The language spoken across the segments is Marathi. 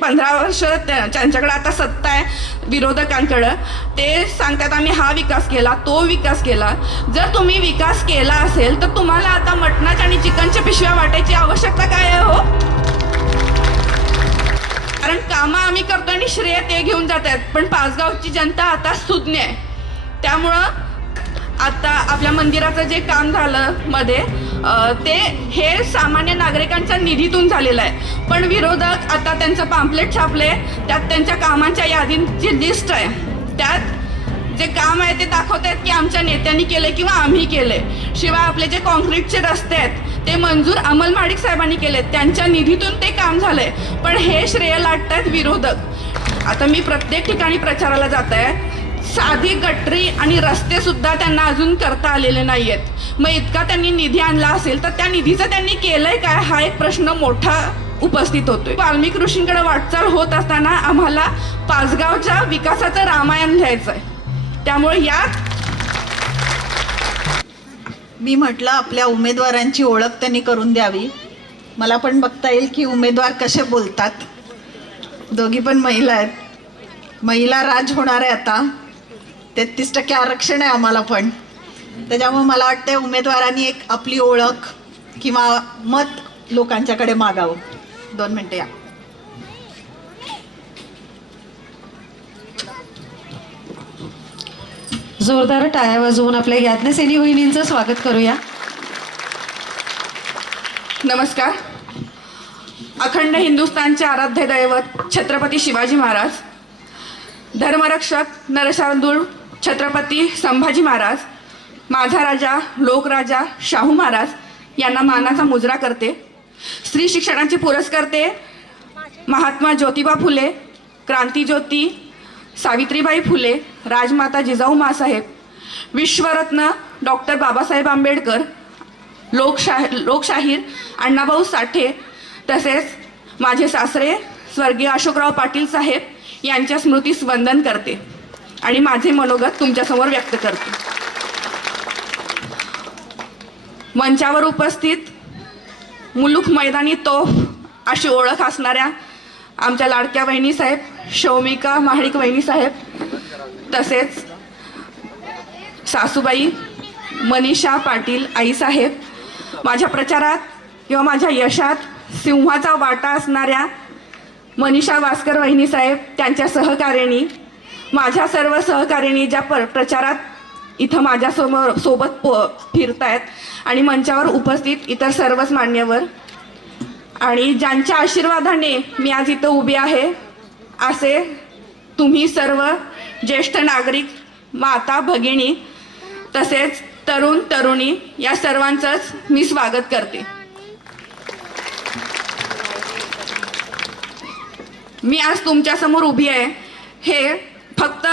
15 वर्ष त्यांच्याकडे आता सत्ता आहे विरोधकांकडं, ते सांगतात आम्ही हा विकास केला, तो विकास केला. जर तुम्ही विकास केला असेल तर तुम्हाला आता मटणाच्या आणि चिकनच्या पिशव्या वाटायची आवश्यकता काय आहे हो? कारण कामं आम्ही करतो आणि श्रेय ते घेऊन जात आहेत. पण पाचगावची जनता आता सुज्ञ आहे. त्यामुळं आता आपल्या मंदिराचं जे काम झालं मध्ये ते हे सामान्य नागरिकांच्या निधीतून झालेलं आहे. पण विरोधक आता त्यांचं पॅम्पलेट छापले, त्यात त्यांच्या कामांच्या यादीची लिस्ट आहे. त्यात जे काम आहे ते दाखवत आहेत की आमच्या नेत्यांनी केले किंवा आम्ही केले. शिवाय आपले जे कॉन्क्रीटचे रस्ते आहेत ते मंजूर अमल महाडिक साहेबांनी केले, त्यांच्या निधीतून ते काम झालंय. पण हे श्रेय लाटतायत विरोधक. आता मी प्रत्येक ठिकाणी प्रचाराला जात आहे, साधी गटरी आणि रस्ते सुद्धा त्यांना अजून करता आलेले नाही आहेत. मग इतका त्यांनी निधी आणला असेल तर त्या निधीचं त्यांनी केलंय काय, हा एक प्रश्न मोठा उपस्थित होतोय. वाल्मिक ऋषींकडे वाटचाल होत असताना आम्हाला पाचगावच्या विकासाचं रामायण लिहायचं आहे. त्यामुळे यात मी म्हटलं आपल्या उमेदवारांची ओळख त्यांनी करून द्यावी. मला पण बघता येईल की उमेदवार कसे बोलतात. दोघी पण महिला आहेत, महिला राज होणार आहे आता. 33% आरक्षण आहे आम्हाला पण. त्याच्यामुळे मला वाटतं उमेदवारांनी एक आपली ओळख किंवा मत लोकांच्याकडे मागावं. 2 मिनटं या. जोरदार टाळ्या वाजवून आपल्या ज्ञातनेसेनी वहिनींचं स्वागत करूया. नमस्कार. अखंड हिंदुस्थानचे आराध्य दैवत छत्रपती शिवाजी महाराज, धर्मरक्षक नरशार्दूल छत्रपती संभाजी महाराज, माझा राजा लोकराजा शाहू महाराज यांना मानाचा मुजरा करते. स्त्री शिक्षणाचे पुरस्कर्ते महात्मा ज्योतिबा फुले, क्रांतीज्योती सावित्रीबाई फुले, राजमाता जिजाऊ माँसाहेब, विश्वरत्न डॉक्टर बाबासाहेब आंबेडकर, लोकशाहीर अण्णाभाऊ साठे, तसेच माझे सासरे स्वर्गीय अशोकराव पाटील साहेब यांच्या स्मृतीस वंदन करते आणि माझे मनोगत तुमच्यासमोर व्यक्त करते. मंचावर उपस्थित मुलूक मैदानी तोफ अशी ओळख असणाऱ्या आमच्या लाडक्या वहिनी साहेब शौमिका महाडिक वहिनी साहेब, तसेच सासूबाई मनीषा पाटील आई साहेब, माझ्या प्रचारात किंवा माझ्या यशात सिंहाचा वाटा असणाऱ्या मनीषा वास्कर वहिनी साहेब, त्यांच्या सहकारिणी, माझ्या सर्व सहकारिणी ज्या प्रचारात इथं माझ्यासमोर सोबत फिरतायत, आणि मंचावर उपस्थित इतर सर्वच मान्यवर आणि ज्यांच्या आशीर्वादाने मी आज इथं उभी आहे असे तुम्ही सर्व ज्येष्ठ नागरिक, माता भगिनी, तसेच तरुण तरुणी या सर्वांचंच मी स्वागत करते. मी आज तुमच्यासमोर उभी आहे हे फक्त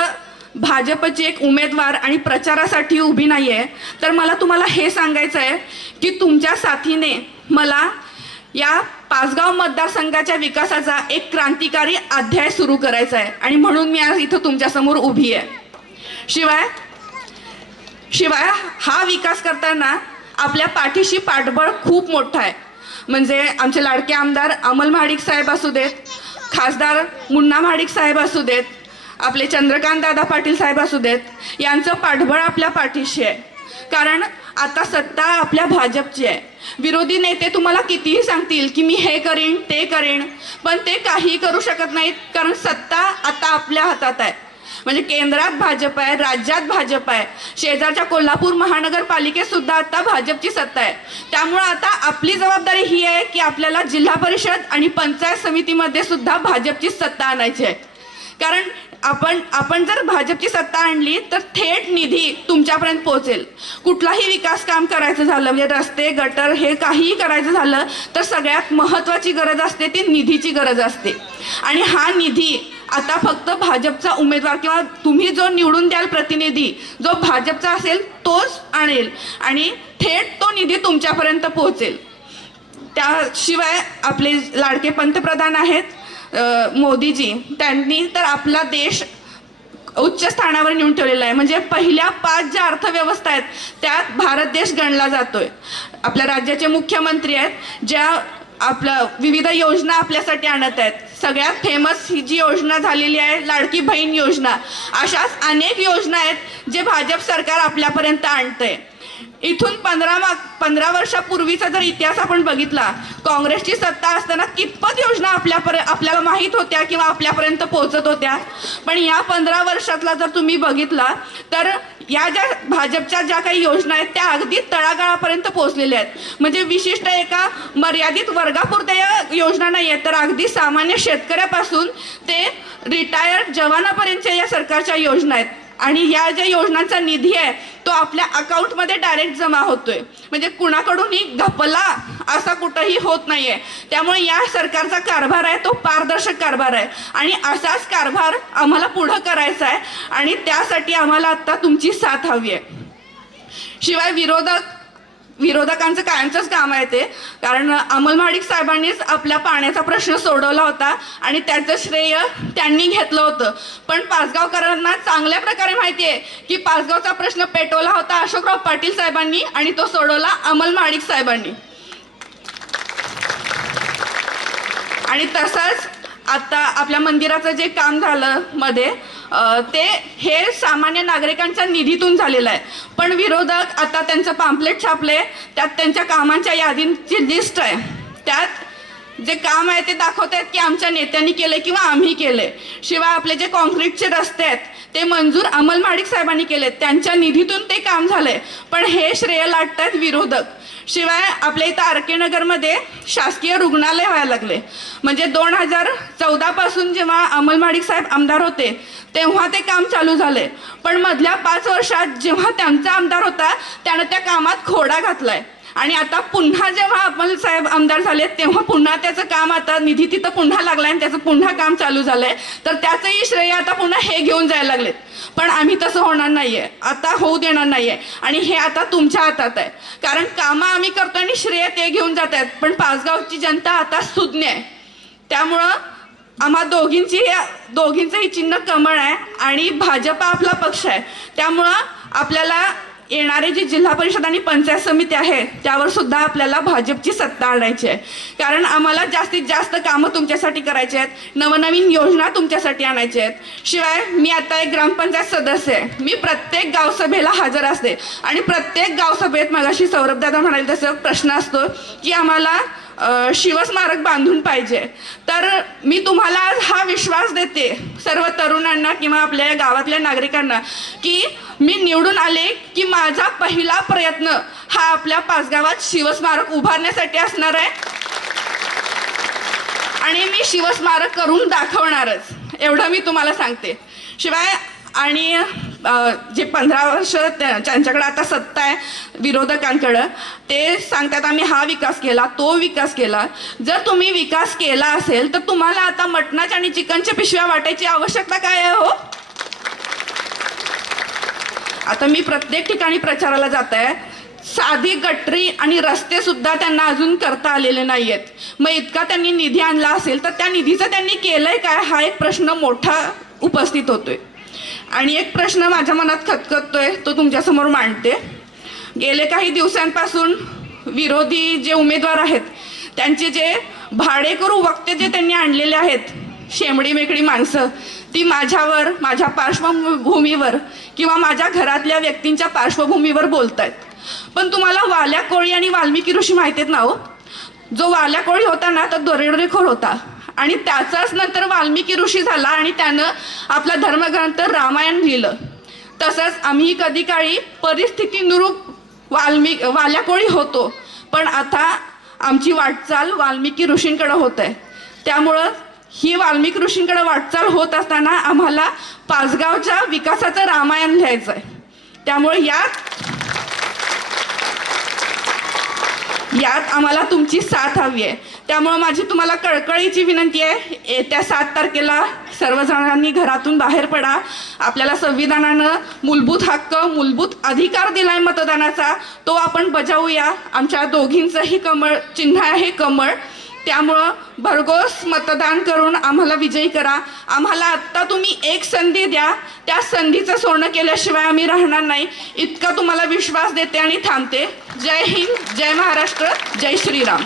भाजपचे एक उमेदवार आणि प्रचारासाठी उभी नाही आहे, तर मला तुम्हाला हे सांगायचं आहे की तुमच्या साथीने मला या पाचगाव मतदारसंघाच्या विकासाचा एक क्रांतिकारी अध्याय सुरू करायचा आहे आणि म्हणून मी आज इथं तुमच्यासमोर उभी आहे. शिवाय हा विकास करताना आपल्या पाठीशी पाठबळ खूप मोठं आहे. म्हणजे आमचे लाडके आमदार अमल महाडिक साहेब असू देत, खासदार मुन्ना महाडिक साहेब असू देत, आपले चंद्रकांत दादा पाटील साहेब असू देत, यांचं पाठबळ आपल्या पाठीशी आहे. कारण आता सत्ता आपल्या भाजपची आहे. विरोधी नेते तुम्हाला कितीही सांगतील की मी हे करीन ते करीन, पण ते काहीही करू शकत नाहीत, कारण सत्ता आता आपल्या हातात आहे. म्हणजे केंद्रात भाजप आहे, राज्यात भाजप आहे, शेजारच्या कोल्हापूर महानगरपालिकेत सुद्धा आता भाजपची सत्ता आहे. त्यामुळे आता आपली जबाबदारी ही आहे की आपल्याला जिल्हा परिषद आणि पंचायत समितीमध्ये सुद्धा भाजपची सत्ता आणायची आहे. कारण आपण जर भाजपची सत्ता आणली तर थेट निधी तुमच्यापर्यंत पोहोचेल. कुठलाही विकास काम करायचं झालं, म्हणजे रस्ते गटर हे काहीही करायचं झालं तर सगळ्यात महत्त्वाची गरज असते ती निधीची गरज असते. आणि हा निधी आता फक्त भाजपचा उमेदवार किंवा तुम्ही जो निवडून द्याल प्रतिनिधी जो भाजपचा असेल तोच आणेल आणि थेट तो निधी तुमच्यापर्यंत पोहोचेल. त्याशिवाय आपले लाडके पंतप्रधान आहेत मोदीजी, त्यांनी तर आपला देश उच्च स्थानावर नेऊन ठेवलेला आहे. म्हणजे पहिल्या 5 ज्या अर्थव्यवस्था आहेत त्यात भारत देश गणला जातोय. आपल्या राज्याचे मुख्यमंत्री आहेत ज्या आपल्या विविध योजना आपल्यासाठी आणत आहेत, सगळ्यात फेमस ही जी योजना झालेली आहे लाडकी बहीण योजना, अशाच अनेक योजना आहेत जे भाजप सरकार आपल्यापर्यंत आणतंय. इथून 15 वर्षापूर्वीचा जर इतिहास आपण बघितला, काँग्रेसची सत्ता असताना कितपत योजना आपल्याला माहीत होत्या किंवा आपल्यापर्यंत पोहोचत होत्या. पण या 15 वर्षातला जर तुम्ही बघितला तर या ज्या भाजपच्या ज्या काही योजना आहेत त्या अगदी तळागाळापर्यंत पोहोचलेल्या आहेत. म्हणजे विशिष्ट एका मर्यादित वर्गापुरत्या या योजना नाही आहेत, तर अगदी सामान्य शेतकऱ्यापासून ते रिटायर्ड जवानापर्यंतच्या या सरकारच्या योजना आहेत. आणि या ज्या योजनांचा निधी आहे तो आपल्या अकाउंटमध्ये डायरेक्ट जमा होतोय. म्हणजे कुणाकडूनही घपला असा कुठंही होत नाहीये. त्यामुळे या सरकारचा कारभार आहे तो पारदर्शक कारभार आहे आणि असाच कारभार आम्हाला पुढं करायचा आहे आणि त्यासाठी आम्हाला आता तुमची साथ हवी आहे. शिवाय विरोधकांचं कायमचंच काम आहे ते, कारण अमल महाडिक साहेबांनीच आपल्या पाण्याचा प्रश्न सोडवला होता आणि त्याचं श्रेय त्यांनी घेतलं होतं. पण पाचगावकरांना चांगल्या प्रकारे माहिती आहे की पाचगावचा प्रश्न पेटवला होता अशोकराव पाटील साहेबांनी आणि तो सोडवला अमल महाडिक साहेबांनी. आणि तसंच आता आपल्या मंदिराचं जे काम झालं मध्ये ते हे सामान्य नागरिकांच्या निधीतून झालेलं आहे. पण विरोधक आता त्यांचं पॅम्पलेट छापले, त्यात त्यांच्या कामांच्या यादींची लिस्ट आहे, त्यात जे काम आहे ते दाखवत आहेत की आमच्या नेत्यांनी केले किंवा आम्ही केले. शिवाय आपले जे कॉन्क्रीटचे रस्ते आहेत ते मंजूर अमल महाडिक साहेबांनी केले, त्यांच्या निधीतून ते काम झालंय. पण हे श्रेय लाटतात विरोधक. शिवाय आपल्या इथं आर के नगरमध्ये शासकीय रुग्णालय व्हायला लागले. म्हणजे 2014 पासून जेव्हा अमल महाडिक साहेब आमदार होते तेव्हा ते काम चालू झाले. पण मधल्या 5 वर्षात जेव्हा त्यांचा आमदार होता त्यानं त्या कामात खोडा घातलाय आणि आता पुन्हा जेव्हा अमल साहेब आमदार झाले तेव्हा पुन्हा त्याचं काम आता निधी तिथं पुन्हा लागलाय आणि त्याचं पुन्हा काम चालू झालंय. तर त्याचंही श्रेय आता पुन्हा हे घेऊन जायला लागलेत. पण आम्ही तसं होणार नाहीये, आता होऊ देणार नाहीये आणि हे आता तुमच्या हातात आहे. कारण कामं आम्ही करतो आणि श्रेय ते घेऊन जात आहेत. पण पाचगावची जनता आता सुज्ञ आहे. त्यामुळं आम्हा दोघींचंही चिन्ह कमळ आहे आणि भाजपा आपला पक्ष आहे. त्यामुळं आपल्याला येणारे जे जिल्हा परिषद आणि पंचायत समिती आहे त्यावर सुद्धा आपल्याला भाजपची सत्ता आणायची आहे. कारण आम्हाला जास्तीत जास्त कामं तुमच्यासाठी करायची आहेत, नवनवीन योजना तुमच्यासाठी आणायच्या आहेत. शिवाय मी आता एक ग्रामपंचायत सदस्य आहे. मी प्रत्येक गावसभेला हजर असते आणि प्रत्येक गावसभेत मगाशी सौरभदादा म्हणाले तसं प्रश्न असतो की आम्हाला शिवस्मारक बांधून पाहिजे. तर मी तुम्हाला आज हा विश्वास देते सर्व तरुणांना किंवा आपल्या गावातल्या नागरिकांना की मी निवडून आले की माझा पहिला प्रयत्न हा आपल्या पाचगावात शिवस्मारक उभारण्यासाठी असणार आहे आणि मी शिवस्मारक करून दाखवणारच, एवढं मी तुम्हाला सांगते. शिवाय आणि जे 15 वर्ष त्यांच्याकडे आता सत्ता आहे विरोधकांकडं, ते सांगतात आम्ही हा विकास केला तो विकास केला. जर तुम्ही विकास केला असेल तर तुम्हाला आता मटणाच्या आणि चिकनच्या पिशव्या वाटायची आवश्यकता काय आहे हो? आता मी प्रत्येक ठिकाणी प्रचाराला जात आहे, साधी गटरी आणि रस्ते सुद्धा त्यांना अजून करता आलेले नाही आहेत. मग इतका त्यांनी निधी आणला असेल तर त्या निधीचं त्यांनी केलंय काय हा एक प्रश्न मोठा उपस्थित होतोय. आणि एक प्रश्न माझ्या मनात खतखततोय तो तुमच्यासमोर मांडते. गेले काही दिवसांपासून विरोधी जे उमेदवार आहेत त्यांचे जे भाडेकरू वक्ते जे त्यांनी आणलेले आहेत, शेमडी मेकडी माणसं, ती माझ्यावर, माझ्या पार्श्वभूमीवर किंवा माझ्या घरातल्या व्यक्तींच्या पार्श्वभूमीवर बोलत आहेत. पण तुम्हाला वाल्या कोळी आणि वाल्मिकी ऋषी माहिती आहेत ना हो? जो वाल्या कोळी होता ना तो दरोडेखोर होता आणि त्याचाच नंतर वाल्मिकी ऋषी झाला आणि त्यानं आपला धर्मग्रंथ रामायण लिहिलं. तसंच आम्ही कधी काळी परिस्थितीनुरूप वाल्या कोळी होतो, पण आता आमची वाटचाल वाल्मिकी ऋषींकडे होत आहे. त्यामुळं ही वाल्मिकी ऋषींकडे वाटचाल होत असताना आम्हाला पाचगावच्या विकासाचं रामायण लिहायचं आहे. त्यामुळे यात आम्हाला तुमची साथ हवी आहे. त्यामुळं माझी तुम्हाला कळकळीची विनंती आहे, येत्या 7 तारखेला सर्वजणांनी घरातून बाहेर पडा. आपल्याला संविधानानं मूलभूत हक्क, मूलभूत अधिकार दिलाय मतदानाचा, तो आपण बजावूया. आमच्या दोघींचंही कमळ चिन्ह आहे कमळ. त्यामुळं भरघोस मतदान करून आम्हाला विजयी करा. आम्हाला आत्ता तुम्ही एक संधी द्या, त्या संधीचं सोनं केल्याशिवाय आम्ही राहणार नाही, इतका तुम्हाला विश्वास देते आणि थांबते. जय हिंद, जय महाराष्ट्र, जय श्रीराम.